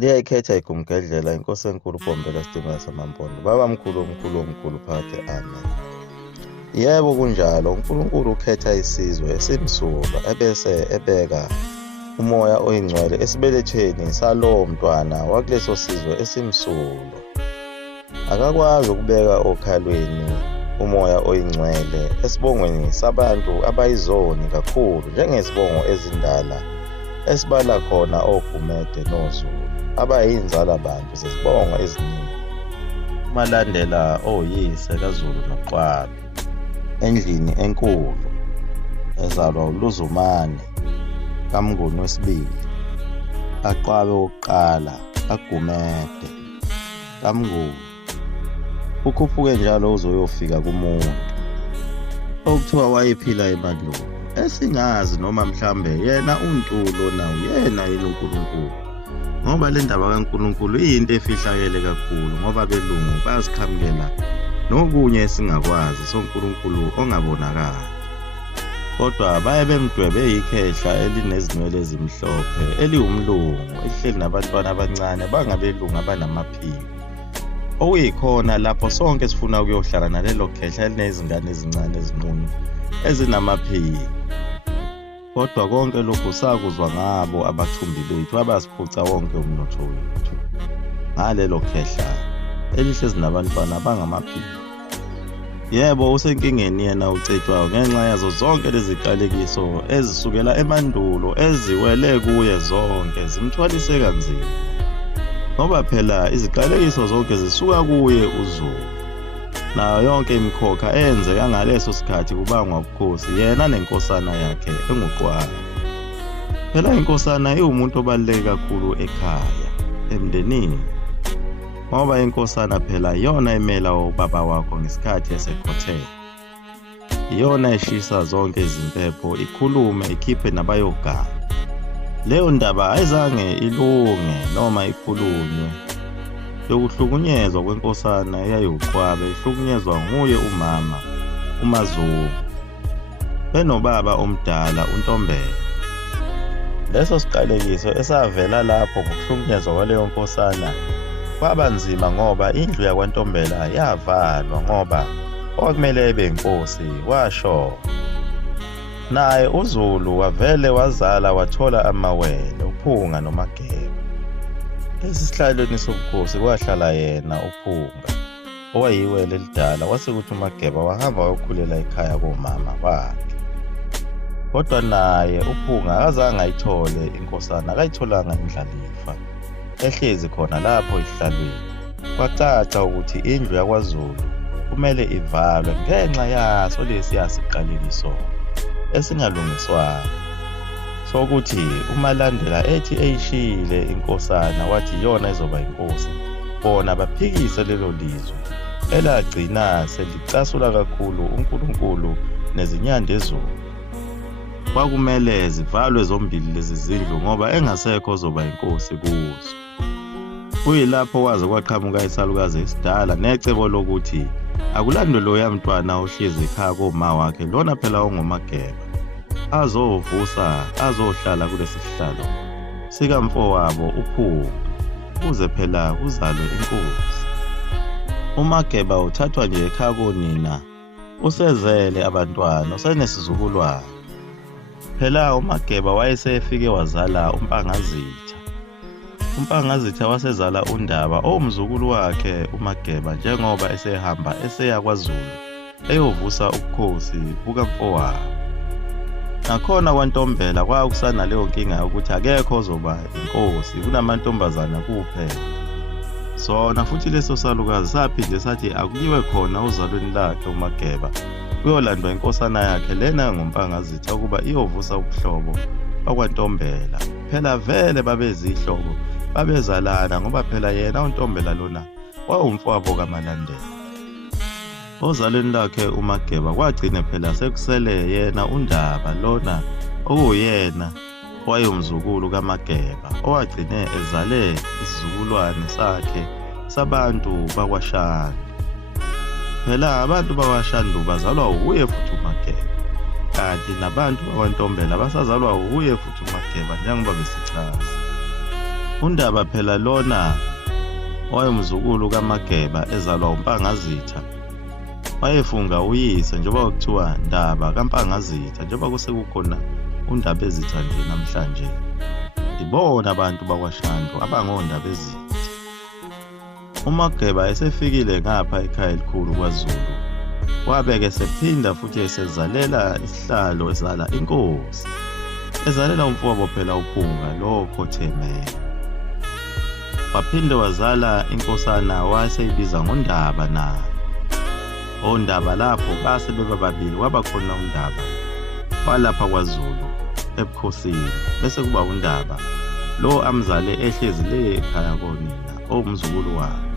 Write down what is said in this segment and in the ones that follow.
liyayikhetha igumgedlela inkosi enkulu uBombela Sitimela Samampondo, babamkhulu omkhulu phakathi. Amen. Yebo kunjalo, uNkulunkulu ukhetha isizwe esimsulwa ebese ebeka umoya oyingcwele esibelethweni salowo mntwana wakuleso sizwe esimsulwa. Akakwazi ukubeka okhalweni umoya oyingcwele esibongweni sabantu abayizoni kakhulu njengesibongo ezindala esibala khona oGumede noZulu abayinzala bantu zesibongo eziningi. Malandela oyise kaZulu noQwabe endlini enkulu ezalwa uLuzumane kaMnguni wesibili, kaQwabe wokuqala, kaGumede, kaMnguni. Ukhuphuke njalo uzoyofika kumuntu okuthiwa wayephila emandulo esingazi noma mhlambe yena uNtulo na uyena yena uNkulunkulu, ngoba le ndaba kaNkulunkulu iyinto efihlakele kakhulu ngoba belungu bayasikhamukela nokunye esingakwazi soNkulunkulu ongabonakali, kodwa baye bemdwebe ikhehla elinezinwele ezimhlophe eliwumlungu elihleli nabantwana abancane bangabelungu abanamaphiko, okuyikhona lapho sonke sifuna ukuyohlala nalelo khehla elinezingane ezincane ezinqunu ezinamaphiko. Kodwa konke lokhu sakuzwa ngabo abathumbi bethu abasiphuca wonke umnotho wethu ngalelo khehla elihlezi nabantwana abangamaphiko. Yebo usenkingeni yena ucetshwayo ngenxa yazo zonke lezi ziqalekiso ezisukela emandulo eziwele kuye zonke zimthwalise kanzima, ngoba phela iziqalekiso zonke zisuka kuye uZulu. Nayo yonke imikhokha eyenzeka ngaleso sikhathi kubangwa ubukhosi yena nenkosana yakhe enguQwabe. Phela inkosana iwumuntu obaluleke kakhulu ekhaya emndenini, ngoba inkosana phela iyona emela ubaba wakho ngesikhathi esekhothele, iyona eshisa zonke izimpepho, ikhulume ikhiphe nabayogana. Leyo ndaba ayizange ilunge noma ikhulunywe yokuhlukunyezwa kwenkosana eyayiuQwabe, ihlukunyezwa nguye umama uMazungu benobaba omdala uNtombela. Leso siqalekiso esavela lapho ngokuhlukunyezwa kwaleyo nkosana kwaba nzima ngoba indlu yakwaNtombela yavalwa ngoba okumele ebe inkosi washo. Naye uZulu wavele wazala wathola amawele uPhunga noMageba. Esihlalweni sobukhosi kwahlala yena uPhunga owayiwele elidala, wasekuthi uMageba wahamba wayokhulela ekhaya komama wakhe. Kodwa naye uPhunga akazange ayithole inkosana, akayitholanga indlalifa ehlezi khona lapho esihlalweni. Kwacaca ukuthi indlu yakwaZulu kumele ivalwe ngenxa yaso lesi yasiqalekiso esingalungiswanga sokuthi uMalandela ethi eyishile inkosana wathi yona izoba inkosi, bona baphikise lelo lizwe elagcina selicasula kakhulu uNkulunkulu nezinyanda ezulu. Kwakumele zivalwe zombili lezi zindlu ngoba engasekho ozoba inkosi kuzo. Kuyilapho kwaze kwaqhamuka isalukazi esidala necebo lokuthi akulandwe loya mntwana ohlezi ekhaya koma wakhe lona phela onguMageba azovusa azohlala kulesi sihlalo sikamfowabo uPhunga kuze phela kuzalwe inkosi. uMageba uthathwa nje ekhaya konina usezele abantwana usenesizukulwane. Phela uMageba wayesefike wazala uMpangazitha. uMpangazitha wasezala uNdaba owumzukulu wakhe uMageba njengoba esehamba eseya kwaZulu eyovusa ubukhosi bukamfowabo. Nakhona kwaNtombela kwakusana leyo nkinga ukuthi akekho ozoba inkosi kunamantombazana kuphela. Sona futhi leso salukazi saphinde sathi akuyiwe khona uzalweni lakhe uMageba kuyolandwa inkosana yakhe lena nguMpangazitha ukuba iyovusa ubuhlobo bakwaNtombela. Phela vele babezihlobo babezalana ngoba phela yena uNtombela lona wawumfowabo kaMalandela. Ozalweni lakhe uMageba kwagcina phela sekusele yena uNdaba lona okuyena wayumzukulu kaMageba owagcine ezale isizukulwane sakhe sabantu bakwaShanda. Phela abantu bakwaShanda bazalwa uye futhi uMageba, kanti nabantu bakwaNtombela basazalwa uye futhi uMageba njengoba besichaza. uNdaba phela lona wayemzukulu kaMageba ezalwa uMpangazitha wayefunga uyise njengoba kuthiwa Ndaba kaMpangazitha njengoba kusekukhona uNdabezitha nje namhlanje. Ibona abantu bakwaShandu abangoNdabezitha. uMageba esefikile ngapha ekhaya elikhulu kwaZulu wabeke esephinda futhi esezalela isihlalo ezala inkosi, ezalela umfowabo phela uPhunga lo Khotheme. Waphinde wazala inkosana wayeseyibiza ngoNdaba naye. oNdaba lapho base bebababili wabakhona uNdaba walapha kwaZulu ebukhosini, bese kuba uNdaba lo amzale ehlezi le ekhaya konina omzukulu wakhe.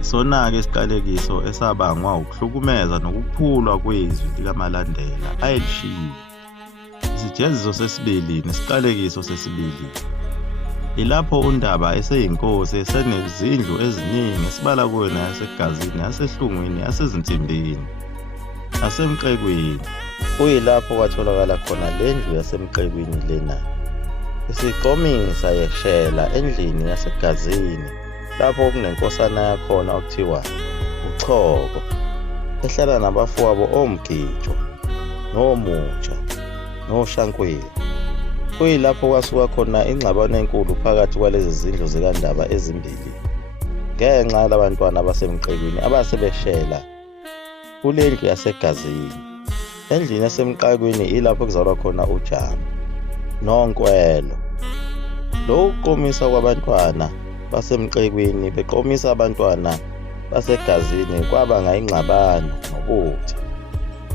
Sona-ke isiqalekiso esabangwa ukuhlukumeza nokuphulwa kwezwi likaMalandela ayelishiye. Isijeziso sesibili nesiqalekiso sesibili ilapho uNdaba eseyinkosi esenezindlu eziningi esibala kuyo nasegazini, nasehlungwini, nasezinsimbini, nasemqekwini. Kuyilapho kwatholakala khona le ndlu yasemqekwini lena isiqomisa yeshela endlini yasegazini lapho kunenkosana yakhona okuthiwa uChoko ehlala nabafowabo oMgijo noMutsha noShankweli. Kuyilapho kwasuka khona ingxabano enkulu phakathi kwalezi zindlu zikaNdaba ezimbili ngenxa yalabantwana abasemqekwini abasebeshela kule ndlu yasegazini. Endlini yasemqakwini ilapho kuzalwa khona uJama noNkwelo. Lo uqomisa kwabantwana basemqekwini beqomisa abantwana basegazini kwabanga ingxabano nobuthi.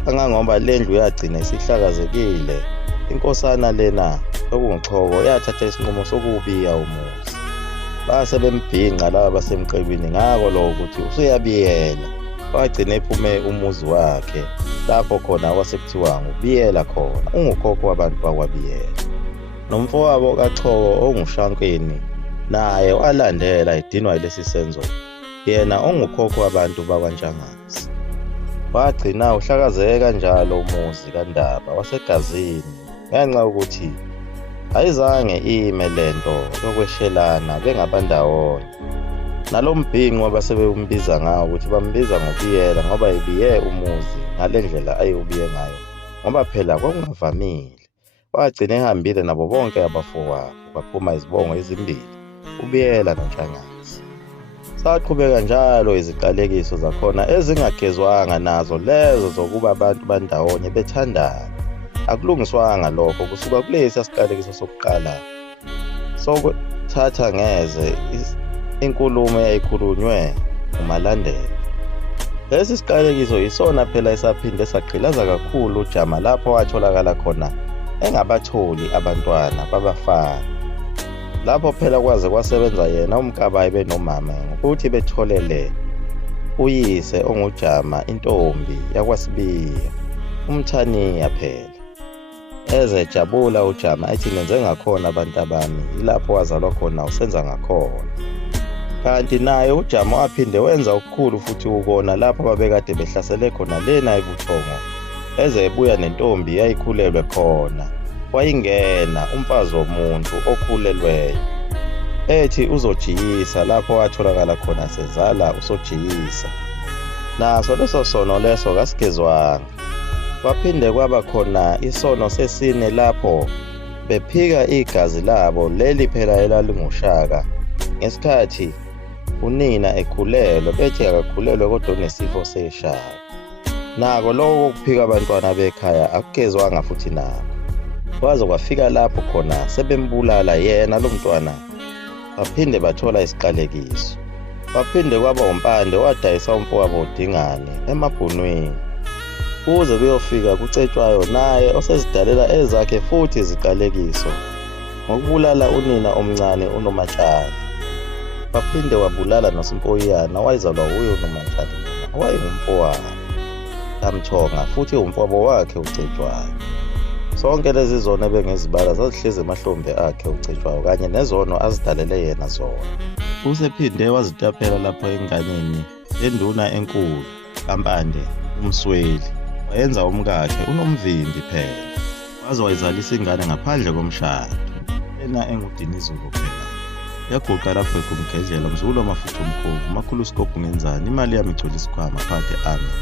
Kangangoba le ndlu yagcina isihlakazekile, inkosana lena okunguChoko yathatha isinqumo sokubiya umuzi. Base bembhinqa laba basemqekwini ngako lo ukuthi usuyabiyela. Wagcina ephume umuzi wakhe lapho khona kwasekuthiwa ngubiyela khona, ungukhokho wabantu bakwabiyela. Nomfowabo kaChoko onguShankweni naye walandela edinwa yilesi senzo, yena ongukhokho wabantu bakwaNtshangase. Wagcina uhlakazeke kanjalo umuzi kaNdaba wasegazini ngenxa yokuthi ayizange ime lento yokweshelana bengabandawonye. Nalo mbhinqo abasebembiza ngawo ukuthi bambiza ngobiyela ngoba ebiye umuzi ngale ndlela ayewubiye ngayo, ngoba phela kwakungavamile. Wagcina ehambile nabo bonke abafowabo baphuma izibongo ezimbili, uBiyela noNtshangase. Saqhubeka njalo iziqalekiso zakhona ezingagezwanga nazo lezo zokuba abantu bandawonye bethandana. Akulungiswanga lokho kusuka kulesi siqalekiso sokuqala sokuthatha ngeze inkulumo eyayikhulunywe uMalandela. Lesi siqalekiso isona phela esaphinde sagqilaza kakhulu uJama lapho watholakala khona engabatholi abantwana babafana. Lapho phela kwaze kwasebenza yena uMkabayi benomama ukuthi betholele uyise onguJama intombi yakwaSibiya, uMthaniya phela. Ezejabula uJama ethi nenze ngakhona abantu abami, ilapho wazalwa khona usenza ngakhona. Kanti naye uJama waphinde wenza okukhulu futhi ukona lapho babekade behlasele khona lena ebuthongo eze ebuya nentombi yayikhulelwe khona. Wayingena umfazi womuntu okhulelweyo ethi uzojiyisa, lapho watholakala khona sezala usojiyisa. Naso leso sono leso kasigezwanga. Kwaphinde kwaba khona isono sesine lapho bephika igazi labo leli phela elalinguShaka ngesikhathi unina ekhulelwe, bethi akakhulelwe kodwa unesifo seshaka. Nako lokho kuphika abantwana bekhaya akugezwanga futhi nako. Kwaze kwafika lapho khona sebembulala yena lo mntwana, baphinde bathola isiqalekiso. Baphinde kwaba uMpande wadayisa umfowabo uDingane emabhunwini kuze kuyofika kuCetshwayo naye osezidalela ezakhe futhi iziqalekiso ngokubulala unina omncane uNomatshali. Baphinde wabulala noSimpoyana wayezalwa huyo uNomatshali owayengumfowabo kaMthonga futhi umfowabo wakhe uCetshwayo. Sonke lezi zono ebengezibala zazihlezi emahlombe akhe uCetshwayo kanye nezono azidalele yena zona. Usephinde wazitaphela lapho enganeni enduna enkulu kaMpande uMsweli, wayenza umkakhe uNomvimbi phela, waze wayizalisa ingane ngaphandle komshado, yena engudinizulu phela. yaguqa lapho ekumgedlela, mzulu wamafutha omkhovu, makhuluskopu ngenzani, imali yami igcwele isikhwama, phakade amen.